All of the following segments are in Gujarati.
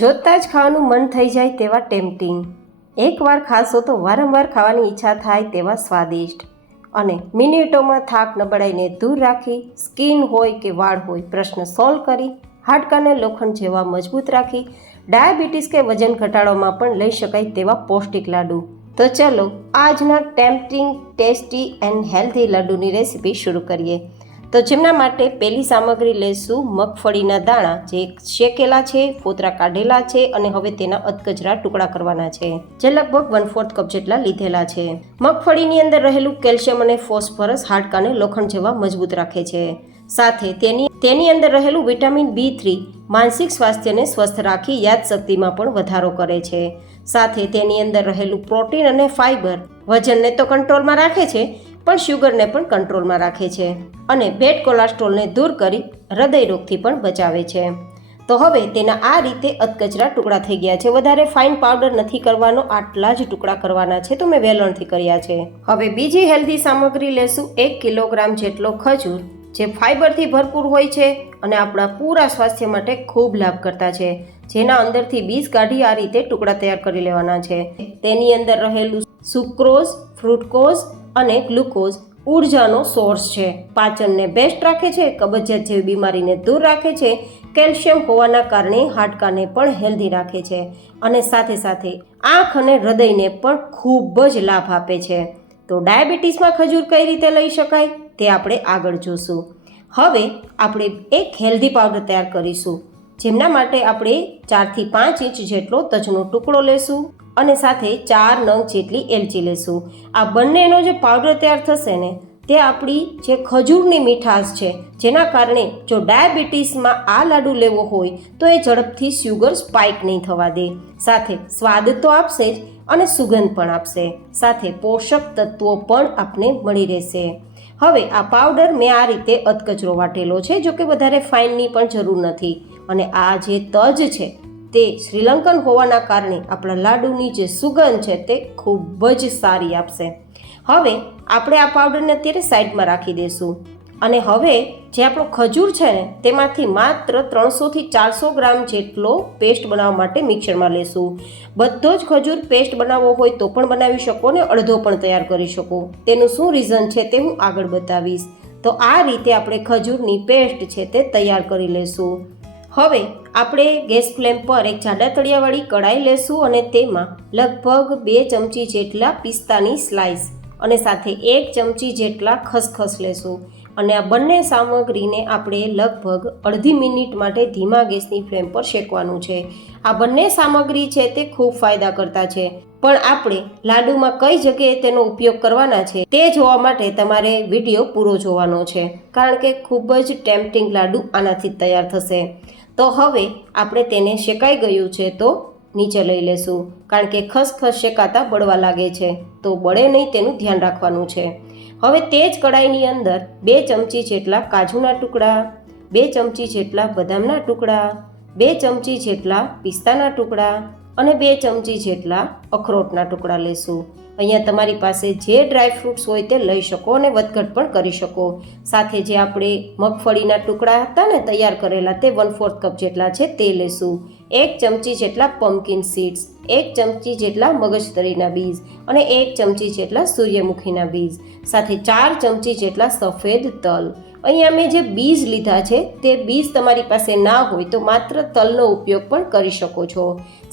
જોતાં જ ખાવાનું મન થઈ જાય તેવા ટેમ્પટિંગ, એકવાર ખાશો તો વારંવાર ખાવાની ઈચ્છા થાય તેવા સ્વાદિષ્ટ અને મિનિટોમાં થાક નબળાઈને દૂર રાખી, સ્કિન હોય કે વાળ હોય પ્રશ્ન સોલ્વ કરી, હાડકાને લોખંડ જેવા મજબૂત રાખી, ડાયાબિટીસ કે વજન ઘટાડવામાં પણ લઈ શકાય તેવા પૌષ્ટિક લાડુ. તો ચલો આજના ટેમ્પટિંગ, ટેસ્ટી એન્ડ હેલ્ધી લાડુની રેસીપી શરૂ કરીએ. તો જેમના માટે પહેલી સામગ્રી લઈશું મગફળીના દાણા, જે શેકેલા છે, ફોતરા કાઢેલા છે અને હવે તેના અધકચરા ટુકડા કરવાના છે, જે લગભગ 1/4 કપ જેટલા લીધેલા છે. મગફળીની અંદર રહેલું કેલ્શિયમ અને ફોસ્ફરસ હાડકાને લોખંડ જેવા મજબૂત રાખે છે. સાથે તેની અંદર રહેલું વિટામિન B3 માનસિક સ્વાસ્થ્યને સ્વસ્થ રાખી યાદશક્તિમાં પણ વધારો કરે છે. સાથે તેની અંદર રહેલું પ્રોટીન અને ફાઇબર વજનને તો કંટ્રોલમાં રાખે છે, પણ શુગરને પણ કંટ્રોલમાં રાખે છે અને બેડ કોલેસ્ટ્રોલને દૂર કરી હૃદય રોગથી પણ બચાવે છે. તો હવે તેના આ રીતે અધકચરા ટુકડા થઈ ગયા છે. વધારે ફાઇન પાવડર નથી કરવાનો, આટલા જ ટુકડા કરવાના છે. તો મેં વેલણથી કર્યા છે. હવે બીજી હેલ્ધી સામગ્રી લેશું 1 કિલોગ્રામ જેટલો ખજૂર, જે ફાઇબરથી ભરપૂર હોય છે અને આપણા પૂરા સ્વાસ્થ્ય માટે ખૂબ લાભ કરતા છે. જેના અંદરથી બીજ કાઢી આ રીતે ટુકડા તૈયાર કરી લેવાના છે. તેની અંદર રહેલું સુક્રોઝ, ફ્રુક્ટોઝ અને ગ્લુકોઝ ઉર્જાનો સોર્સ છે. પાચનને બેસ્ટ રાખે છે, કબજિયાત જેવી બીમારીને દૂર રાખે છે, કેલ્શિયમ હોવાના કારણે હાડકાને પણ હેલ્ધી રાખે છે અને સાથે સાથે આંખ અને હૃદયને પણ ખૂબ જ લાભ આપે છે. તો ડાયાબિટીસમાં ખજૂર કઈ રીતે લઈ શકાય તે આપણે આગળ જોશું. હવે આપણે એક હેલ્ધી પાવડર તૈયાર કરીશું, જેમના માટે આપણે 4 થી 5 ઇંચ જેટલો તજનો ટુકડો લેશું અને સાથે 4 નંગ જેટલી એલચી લેશું. આ બંનેનો જે પાવડર તૈયાર થશે ને, તે આપણી જે ખજૂરની મીઠાશ છે, જેના કારણે જો ડાયાબિટીસમાં આ લાડુ લેવો હોય તો એ ઝડપથી શુગર સ્પાઇક નહીં થવા દે. સાથે સ્વાદ તો આપશે જ અને સુગંધ પણ આપશે. સાથે પોષક તત્વો પણ આપને મળી રહેશે. હવે આ પાવડર મેં આ રીતે અધકચરો વાટેલો છે, જો કે વધારે ફાઇનની પણ જરૂર નથી. અને આ જે તજ છે તે શ્રીલંકન હોવાના કારણે આપણા લાડુની જે સુગંધ છે તે ખૂબ જ સારી આપશે. હવે આપણે આ પાવડરને અત્યારે સાઈડમાં રાખી દઈશું અને હવે જે આપણો ખજૂર છે ને, તેમાંથી માત્ર 300 થી 400 ગ્રામ જેટલો પેસ્ટ બનાવવા માટે મિક્સરમાં લેશું. બધો જ ખજૂર પેસ્ટ બનાવવો હોય તો પણ બનાવી શકો ને અડધો પણ તૈયાર કરી શકો. તેનું શું રીઝન છે તે હું આગળ બતાવીશ. તો આ રીતે આપણે ખજૂરની પેસ્ટ છે તે તૈયાર કરી લેશું. હવે આપણે ગેસ ફ્લેમ પર એક જાડા તળિયાવાળી કઢાઈ લેશું અને તેમાં લગભગ 2 ચમચી જેટલા પિસ્તાની સ્લાઇસ અને સાથે 1 ચમચી જેટલા ખસખસ લેશું અને આ બંને સામગ્રીને આપણે લગભગ અડધી મિનિટ માટે ધીમા ગેસની ફ્લેમ પર શેકવાનું છે. આ બંને સામગ્રી છે તે ખૂબ ફાયદા કરતા છે, પણ આપણે લાડુમાં કઈ જગ્યાએ તેનો ઉપયોગ કરવાના છે તે જોવા માટે તમારે વિડીયો પૂરો જોવાનો છે, કારણ કે ખૂબ જ ટેમ્પટિંગ લાડુ આનાથી તૈયાર થશે. તો હવે આપણે તેને શેકાઈ ગયું છે તો નીચે લઈ લેશું, કારણ કે ખસખસ શેકાતા બળવા લાગે છે, તો બળે નહીં તેનું ધ્યાન રાખવાનું છે. હવે તે જ કઢાઈની અંદર 2 ચમચી જેટલા કાજુના ટુકડા, 2 ચમચી જેટલા બદામના ટુકડા, 2 ચમચી જેટલા પિસ્તાના ટુકડા અને 2 ચમચી જેટલા અખરોટના ટુકડા લેશું. અહીંયા તમારી પાસે જે ડ્રાયફ્રૂટ્સ હોય તે લઈ શકો અને વધઘટ પણ કરી શકો. સાથે જે આપણે મગફળીના ટુકડા હતા ને તૈયાર કરેલા, તે 1/4 કપ જેટલા છે તે લેશું. 1 ચમચી જેટલા પમ્પકિન સીડ્સ, 1 ચમચી જેટલા મગજતરીના બીજ અને 1 ચમચી જેટલા સૂર્યમુખીના બીજ, સાથે 4 ચમચી જેટલા સફેદ તલ. અહીંયા મેં જે બીજ લીધા છે તે બીજ તમારી પાસે ના હોય તો માત્ર તલનો ઉપયોગ પણ કરી શકો છો.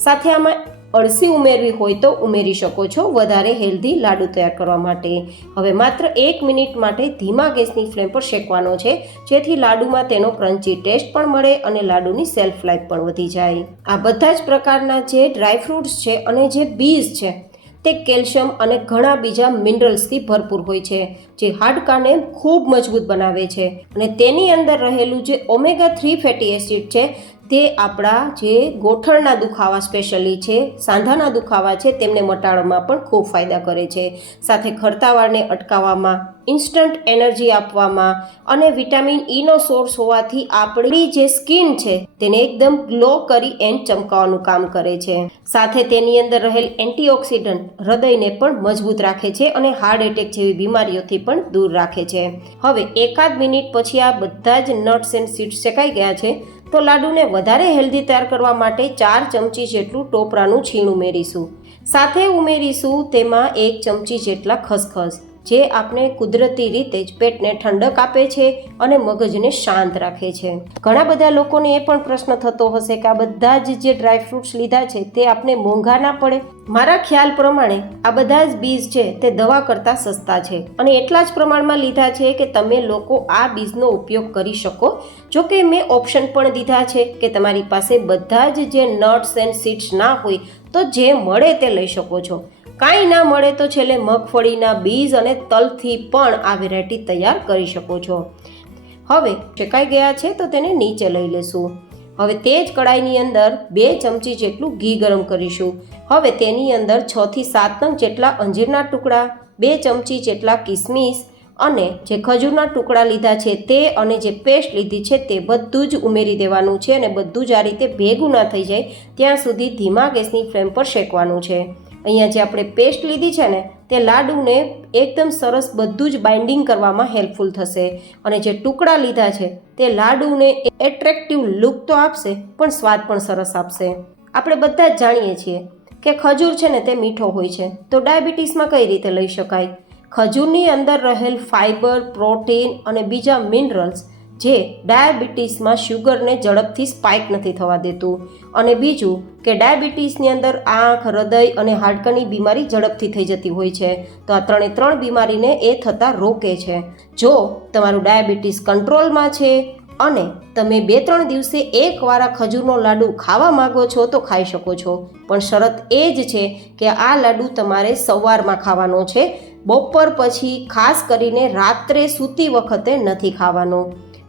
સાથે આમાં અળસી ઉમેરવી હોય તો ઉમેરી શકો છો વધારે હેલ્ધી લાડુ તૈયાર કરવા માટે. હવે માત્ર 1 મિનિટ માટે ધીમા ગેસની ફ્લેમ પર શેકવાનો છે, જેથી લાડુમાં તેનો ક્રન્ચી ટેસ્ટ પણ મળે અને લાડુની સેલ્ફ લાઈફ પણ વધી જાય. આ બધા જ પ્રકારના જે ડ્રાયફ્રૂટ્સ છે અને જે બીજ છે તે કેલ્શિયમ અને ઘણા બીજા મિનરલ્સથી ભરપૂર હોય છે, જે હાડકાને ખૂબ મજબૂત બનાવે છે અને તેની અંદર રહેલું જે ઓમેગા 3 ફેટી એસિડ છે તે આપણા જે ગોઠણના દુખાવા સ્પેશિયલી છે, સાંધાના દુખાવા છે, તેમને મટાડવામાં પણ ખૂબ ફાયદા કરે છે. સાથે ખરતા વાળને અટકાવવામાં, ઇન્સ્ટન્ટ એનર્જી આપવામાં અને વિટામિન ઈનો સોર્સ હોવાથી આપણી જે સ્કિન છે તેને એકદમ ગ્લો કરી એન્ડ ચમકાવવાનું કામ કરે છે. સાથે તેની અંદર રહેલ એન્ટીઓક્સિડન્ટ હૃદયને પણ મજબૂત રાખે છે અને હાર્ટ એટેક જેવી બીમારીઓથી પણ દૂર રાખે છે. હવે 1 મિનિટ પછી આ બધા જ નટ્સ એન્ડ સીડ્સ શેકાઈ ગયા છે, તો લાડુને વધારે હેલ્ધી તૈયાર કરવા માટે 4 ચમચી જેટલું ટોપરાનું છીણ ઉમેરીશું. સાથે ઉમેરીશું તેમાં 1 ચમચી જેટલા ખસખસ, જે આપણે કુદરતી રીતે જ પેટને ઠંડક આપે છે અને મગજને શાંત રાખે છે. ઘણા બધા લોકોને એ પણ પ્રશ્ન થતો હશે કે આ બધા જ જે ડ્રાયફ્રૂટ્સ લીધા છે તે આપણે મોંઘા ના પડે? મારા ખ્યાલ પ્રમાણે આ બધા જ બીજ છે તે દવા કરતાં સસ્તા છે અને એટલા જ પ્રમાણમાં લીધા છે કે તમે લોકો આ બીજનો ઉપયોગ કરી શકો. જો કે મેં ઓપ્શન પણ દીધા છે કે તમારી પાસે બધા જ જે નટ્સ એન્ડ સીડ્સ ના હોય તો જે મળે તે લઈ શકો છો. કાંઈ ના મળે તો છેલ્લે મગફળીના બીજ અને તલથી પણ આ વેરાયટી તૈયાર કરી શકો છો. હવે શેકાઈ ગયા છે તો તેને નીચે લઈ લેશું. હવે તે જ કડાઈની અંદર 2 ચમચી જેટલું ઘી ગરમ કરીશું. હવે તેની અંદર 6 થી 7 નંગ જેટલા અંજીરના ટુકડા, 2 ચમચી જેટલા કિસમિસ અને જે ખજૂરના ટુકડા લીધા છે તે અને જે પેસ્ટ લીધી છે તે બધું જ ઉમેરી દેવાનું છે અને બધું જ આ રીતે ભેગું ના થઈ જાય ત્યાં સુધી ધીમા ગેસની ફ્લેમ પર શેકવાનું છે. અહીંયા જે આપણે પેસ્ટ લીધી છે ને તે લાડુને એકદમ સરસ બધું જ બાઇન્ડિંગ કરવામાં હેલ્પફુલ થશે અને જે ટુકડા લીધા છે તે લાડુને એટ્રેક્ટિવ લુક તો આપશે પણ સ્વાદ પણ સરસ આપશે. આપણે બધા જ જાણીએ છીએ કે ખજૂર છે ને તે મીઠો હોય છે, તો ડાયાબિટીસમાં કઈ રીતે લઈ શકાય? ખજૂરની અંદર રહેલ ફાઇબર, પ્રોટીન અને બીજા મિનરલ્સ જે ડાયાબિટીસમાં શુગરને ઝડપથી સ્પાઇક નથી થવા દેતું અને બીજું કે ડાયાબિટીસની અંદર આંખ, હૃદય અને હાડકાની બીમારી ઝડપથી થઈ જતી હોય છે. તો આ 3 બીમારીને એ થતાં રોકે છે. જો તમારું ડાયાબિટીસ કંટ્રોલમાં છે અને તમે 2-3 દિવસે એકવાર આ ખજૂરનો લાડુ ખાવા માંગો છો તો ખાઈ શકો છો, પણ શરત એ જ છે કે આ લાડુ તમારે સવારમાં ખાવાનો છે, બપોર પછી ખાસ કરીને રાત્રે સૂતી વખતે નથી ખાવાનો.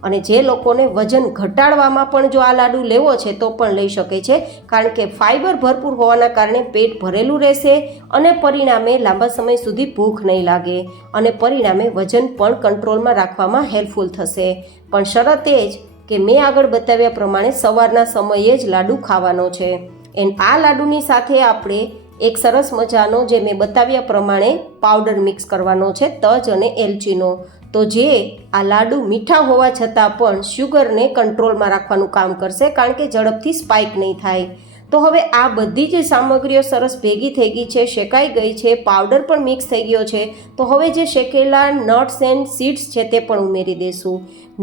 અને જે લોકોને વજન ઘટાડવામાં પણ જો આ લાડુ લેવો છે તો પણ લઈ શકે છે, કારણ કે ફાઇબર ભરપૂર હોવાના કારણે પેટ ભરેલું રહેશે અને પરિણામે લાંબા સમય સુધી ભૂખ નહીં લાગે અને પરિણામે વજન પણ કંટ્રોલમાં રાખવામાં હેલ્પફુલ થશે. પણ શરત એ જ કે મેં આગળ બતાવ્યા પ્રમાણે સવારના સમયે જ લાડુ ખાવાનો છે. આ લાડુની સાથે આપણે એક સરસ મજાનો જે મેં બતાવ્યા પ્રમાણે પાવડર મિક્સ કરવાનો છે, તજ અને એલચીનો. તો જે આ લાડુ મીઠા હોવા છતાં પણ શુગરને કંટ્રોલમાં રાખવાનું કામ કરશે, કારણ કે ઝડપથી સ્પાઇક નહીં થાય. તો હવે આ બધી જ સામગ્રીઓ સરસ ભેગી થઈ ગઈ છે, શેકાઈ ગઈ છે, પાવડર પણ મિક્સ થઈ ગયો છે. તો હવે જે શેકેલા નટ્સ એન્ડ સીડ્સ છે તે પણ ઉમેરી દઈશું.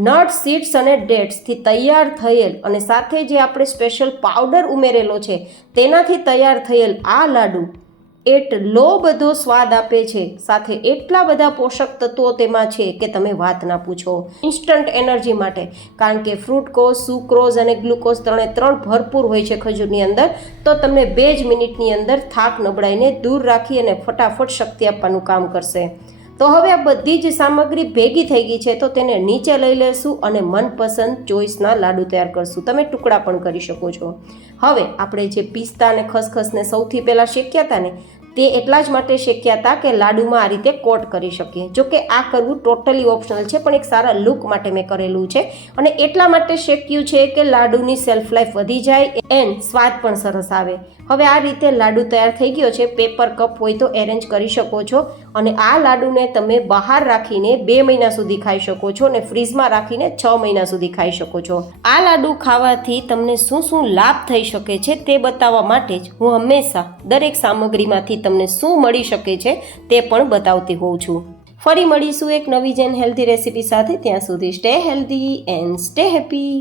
નટ્સ, સીડ્સ અને ડેટ્સથી તૈયાર થયેલ અને સાથે જે આપણે સ્પેશિયલ પાવડર ઉમેરેલો છે તેનાથી તૈયાર થયેલ આ લાડુ એટલો બધો સ્વાદ આપે છે, સાથે એટલા બધા પોષક તત્વો તેમાં છે કે તમે વાત ના પૂછો. ઇન્સ્ટન્ટ એનર્જી માટે, કારણ કે ફ્રુક્ટોઝ, સુક્રોઝ અને ગ્લુકોઝ 3 ભરપૂર હોય છે ખજૂરની અંદર, તો તમને 2 જ મિનિટની અંદર થાક નબળાઈને દૂર રાખી અને ફટાફટ શક્તિ આપવાનું કામ કરશે. તો હવે આ બધી જ સામગ્રી ભેગી થઈ ગઈ છે તો તેને નીચે લઈ લેશું અને મનપસંદ ચોઈસના લાડુ તૈયાર કરશું. તમે ટુકડા પણ કરી શકો છો. હવે આપણે જે પિસ્તા અને ખસખસને સૌથી પહેલાં શેક્યા હતા ને તે એટલા જ માટે શેક્યા હતા કે લાડુમાં આ રીતે કોટ કરી શકીએ. જો કે આ કરવું ટોટલી ઓપ્શનલ છે, પણ એક સારા લુક માટે મેં કરેલું છે અને એટલા માટે શેક્યું છે કે લાડુની સેલ્ફ લાઈફ વધી જાય એન્ડ સ્વાદ પણ સરસ આવે. હવે આ રીતે લાડુ તૈયાર થઈ ગયો છે. પેપર કપ હોય તો એરેન્જ કરી શકો છો અને આ લાડુને તમે બહાર રાખીને 2 મહિના સુધી ખાઈ શકો છો અને ફ્રીઝમાં રાખીને 6 મહિના સુધી ખાઈ શકો છો. આ લાડુ ખાવાથી તમને શું શું લાભ થઈ શકે છે તે બતાવવા માટે જ હું હંમેશા દરેક સામગ્રીમાંથી તમને શું મળી શકે છે તે પણ બતાવતી હોઉં છું. ફરી મળીશું એક નવી જેન હેલ્ધી રેસીપી સાથે. ત્યાં સુધી stay healthy and stay happy.